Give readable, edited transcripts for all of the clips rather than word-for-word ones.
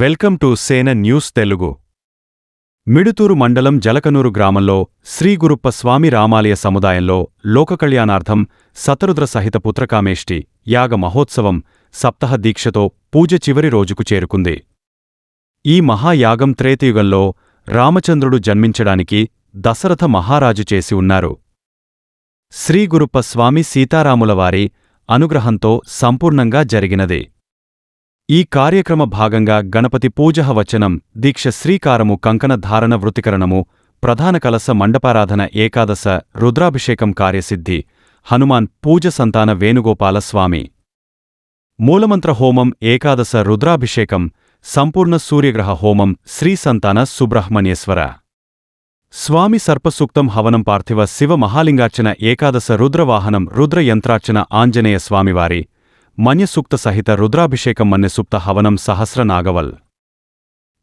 Welcome to సేన news Telugu. Midutur మండలం జలకనూరు గ్రామంలో శ్రీగురుప్ప స్వామి రామాలయ సముదాయంలో లోకకళ్యాణార్థం శతరుద్ర సహిత పుత్రకామేష్టి యాగ మహోత్సవం సప్తాహ దీక్షతో పూజ చివరి రోజుకు చేరుకుంది. ఈ మహాయాగం త్రేతయుగంలో రామచంద్రుడు జన్మించడానికి దశరథ మహారాజు చేసి ఉన్నారు. శ్రీగురుప్ప స్వామి సీతారాములవారి అనుగ్రహంతో సంపూర్ణంగా జరిగినది. ఈ కార్యక్రమ భాగంగా గణపతి పూజః వచనం దీక్ష శ్రీకారము కంకణ ధారణ వృతికరణము ప్రధాన కలస మండపారాధన ఏకాదశ రుద్రాభిషేకం కార్యసిద్ధి హనుమాన్ పూజ సంతాన వేణుగోపాల స్వామి మూలమంత్ర హోమం ఏకాదశ రుద్రాభిషేకం సంపూర్ణ సూర్యగ్రహ హోమం శ్రీ సంతాన సుబ్రహ్మణ్యేశ్వర స్వామి సర్పసూక్తం హవనం పార్థివ శివ మహాలింగార్చన ఏకాదశ రుద్రవాహనం రుద్రయంత్రార్చన ఆంజనేయ స్వామివారి మన్యసూక్త సహిత రుద్రాభిషేకం మన్యసూక్త హవనం సహస్ర నాగవల్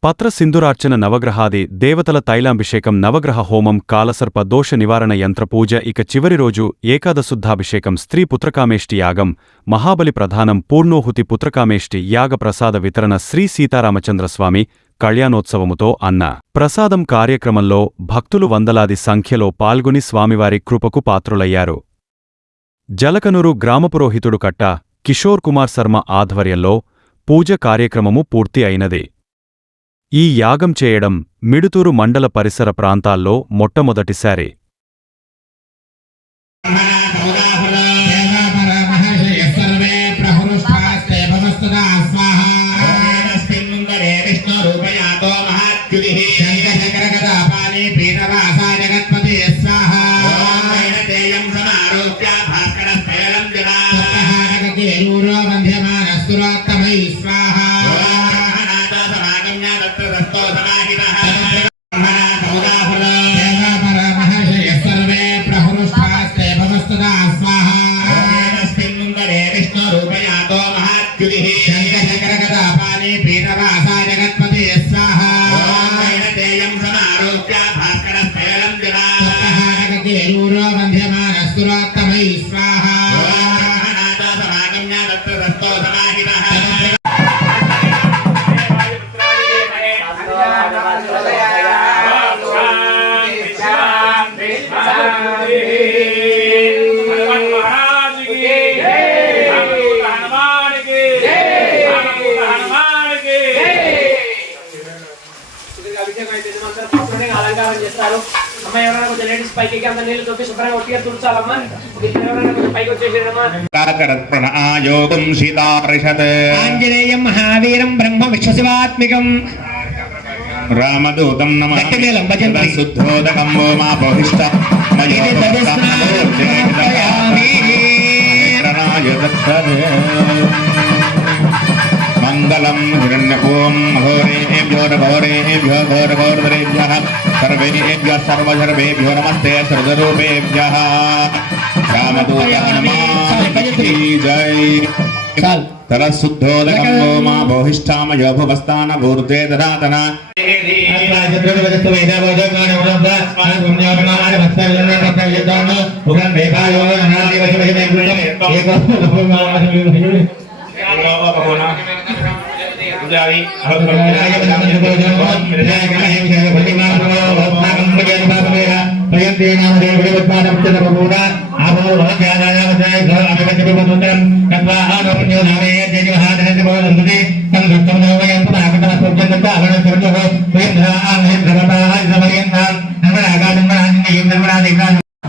పత్ర సింధురార్చన నవగ్రహాది దేవతల తైలాభిషేకం నవగ్రహ హోమం కాలసర్ప దోష నివారణ యంత్రపూజ ఇక చివరి రోజు ఏకాదశుద్ధాభిషేకం స్త్రీ పుత్రకామేష్టి యాగం మహాబలి ప్రధానం పూర్ణోహుతి పుత్రకామేష్టి యాగ ప్రసాద వితరణ శ్రీ సీతారామచంద్రస్వామి కళ్యాణోత్సవముతో అన్న ప్రసాదం కార్యక్రమంలో భక్తులు వందలాది సంఖ్యలో పాల్గొని స్వామివారి కృపకు పాత్రులయ్యారు. జలకనూరు గ్రామపురోహితుడు కట్ట కిషోర్ కుమార్ శర్మ ఆధ్వర్యంలో పూజ కార్యక్రమము పూర్తి అయినది. ఈ యాగం చేయడం మిడుతూరు మండల పరిసర ప్రాంతాల్లో మొట్టమొదటిసారి. అలంకారం చేస్తారు. అమ్మ ఎవరైనా కొంచెం లేడీస్ పైకి అంత నీళ్లు తొప్పి శుభ్రంగా ఒట్టిగా తుడిచాలమ్మా. ఎవరైనా కొంచెం పైకి వచ్చేసేదమ్మా. ఆంజనేయం మహావీరం బ్రహ్మ విశ్వశివాత్మికం రామదూతం నమః శుద్ధోదకం మా బహిష్ట మంగళం హిరణ్యపూం ఘోరేభ్యో ఘోరేభ్యో ఘోరఘోరధరేభ్యః సర్వేభ్యః సర్వసర్వేభ్యో నమస్తే సర్వరూపేభ్యః రామదూత హనుమాన్ జై తరశుద్ధోదకం మా బహిష్టామయ భువస్థాన భూర్దే దరాతన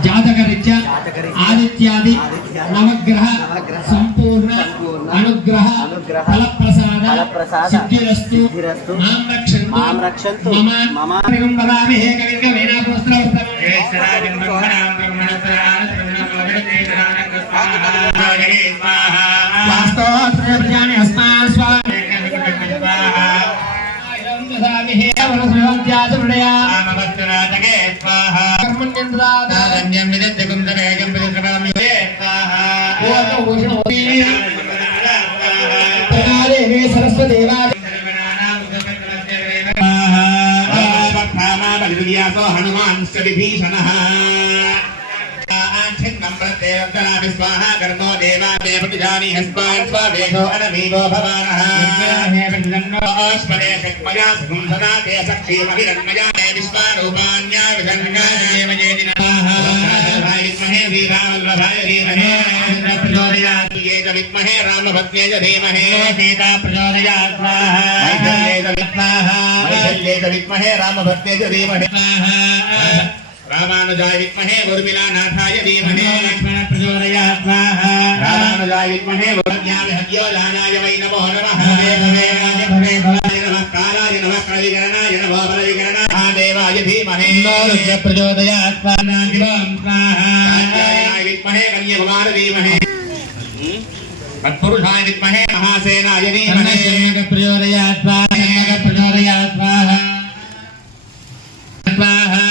జాతకరీత్యా ఆదిత్యాది నవగ్రహ సంపూర్ణ అనుగ్రహ ఫలప్రసాద సిద్ధిరస్తు మాం రక్షन्तు మమ వదామి హే కవిర్గ వేణాపుస్త్రవస్త్రం జయశ్రాజం బ్రహ్మణాం వాస్తోత్రయామి అస్మాన్ స్వామి వదామి హే వరస్వత్యాసృడయా ఆమవత్రాతకే స్వాహా కర్మణ్యంద్రాదారణ్యం విదద్దకం తరేగం విదద్రవామి స్వాహా ఓతో భూషణోతి ప్రణాదే సరస్వతి హనుమాన్ విభీషణ स्वाहा कर्णो देवादे प्रतिजानि हस्तान् स्वादेशो अनमीवो भवानः हे प्रतिजन्नोऽस्मदे शक्मया सुंसदा ते सक्षीमभिरन्मया ते विश्वारूपाण्या विधन्नाय देवजेदिनाः विद्महे श्रीरामवल्लभाय धीमहि प्रचोदयात् ये च विद्महे रामभद्रे च धीमहि सीता प्रचोदयात् वैशल्ये च विद्महे रामभद्रे च धीमहि रामानुजाय विद्महे उर्मिलानाथाय धीमहि लक्ष्मण प्रचोदयात् रामानुजाय विद्महे हद्योजानाय वै नमो नमः भवे भवाय नमः कालाय नमः कलिगणनाय नमः बलविगणनाय देवाय धीमहि रुद्र प्रचोदयात् स्वाहाय विद्महे कन्याकुमार धीमहि तत्पुरुषाय विद्महे महासेनाय धीमहि प्रचोदयात् स्वाहा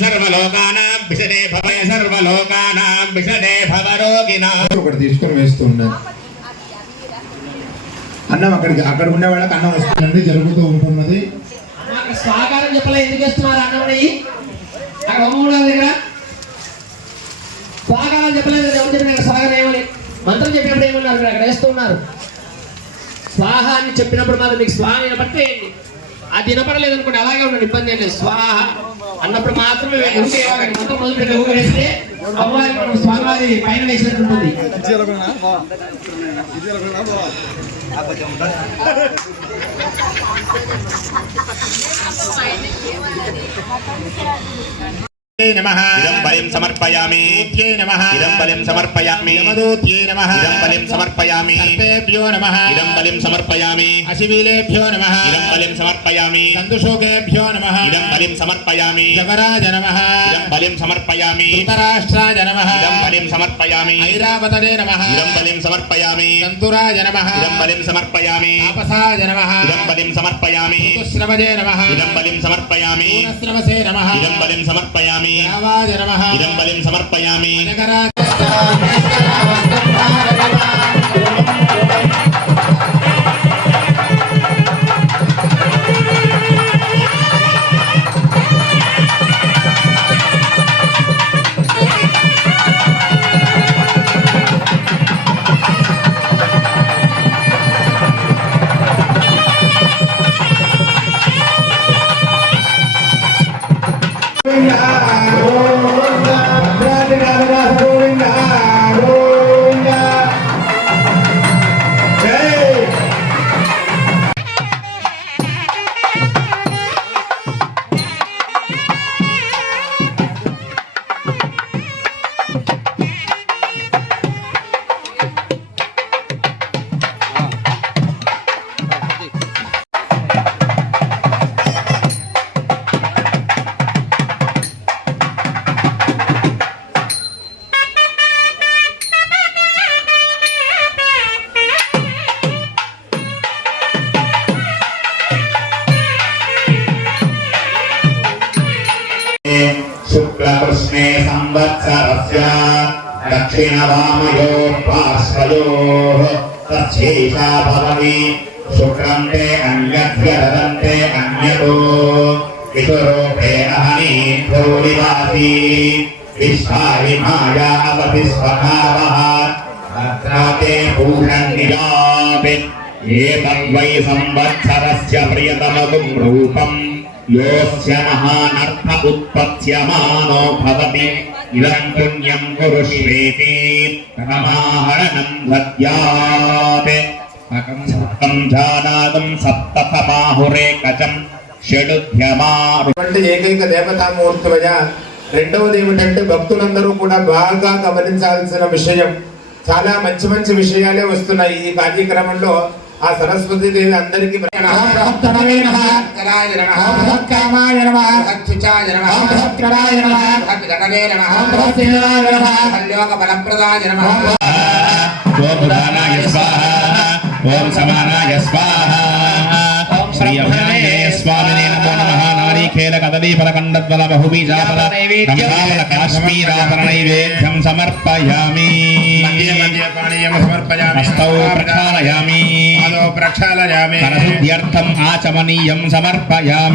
सर्वलोकानां विशदे भवे सर्वलोकानां विशदे भवरोगिणां ఒకటి తీసుకొని వేస్తూ ఉండాలి. అన్నం అక్కడ ఉండే వాళ్ళకి అన్నం వస్తుందండి, జరుగుతూ ఉంటున్నది. స్వాగతం చెప్పలే ఎందుకు చేస్తున్నారు అన్నం అక్కడ అమ్మూడాల దగ్గర స్వాగతం చెప్పలేదు ఎవరు చెప్పిన స్వాగతం ఏమని మంత్రం చెప్పినప్పుడు ఏమన్నారు అక్కడ వేస్తూ ఉన్నారు. స్వాహ అని చెప్పినప్పుడు మాత్రం మీకు స్వాహ వినపట్టేయండి. అది వినపడలేదు అనుకోండి అలాగే ఉండండి, ఇబ్బంది ఏం లేదు. స్వాహ అన్నప్పుడు మాత్రమే ఉంటే మంత్రం మొదలు పెట్టి ఊరు వేస్తే అమ్మవారి స్వామివారి పైన వేసినట్టు ఉంటుంది. नमः इदं बलिं समर्पयामि नमः इदं बलिं समर्पयामि यमदूत्यै नमः इदं बलिं समर्पयामि सर्पेभ्यो नमः इदं बलिं समर्पयामि अशिविलेभ्यो नमः इदं बलिं समर्पयामि कन्दुशोकेभ्यो नमः इदं बलिं समर्पयामि जगराज नमः इदं बलिं समर्पयामि धृतराष्ट्राय नमः इदं बलिं समर्पयामि ऐरावतरे नमः इदं बलिं समर्पयामि कन्तुराज नमः इदं बलिं समर्पयामि तापसाय नमः इदं बलिं समर्पयामि ऋतुश्रवजे नमः इदं बलिं समर्पयामि पूर्णश्रवसे नमः इदं बलिं समर्पयामि रावाय नमः इदं बलिं समर्पयामि शुक्लकृष्णे संवत्सरस्य दक्षिणवामयोः पार्श्वयोः तस्यैषा भवति शुक्रं ते अन्यद्गरदन्ते अन्यतो विषुरूपे अहनी भूरिवासी विश्वारिमाया अवति स्वभावः अत्राते पूषन्निलापि एतद्वै संवत्सरस्य प्रियतमगुं रूपम् योऽस्य महानर्थ उत्पत्स्यमानो भवति इदं पुण्यं कुरुष्वेति तमाहरणं दद्यात् सप्तं जानागं सप्तमाहुरेकचं షడుధ్యమారు ఏకైక దేవతామూర్తులయ. రెండవది ఏమిటంటే భక్తులందరూ కూడా బాగా గమనించాల్సిన విషయం, చాలా మంచి మంచి విషయాలే వస్తున్నాయి ఈ కార్యక్రమంలో. ఆ సరస్వతి దేవి అందరికీ ఓం సమానాయ స్వాహ శ్రీ అభయాంజనేయ స్వామినే నమో నమః. నారీకేల కదలీఫల కండద్వల బహుబీజాఫల గంగాఫల కాశ్మీరాఫల నైవేద్యం సమర్పయామి. హస్తౌ ప్రక్షాళయామి. కరశుద్ధ్యర్థం ఆచమనీయం సమర్పయామి.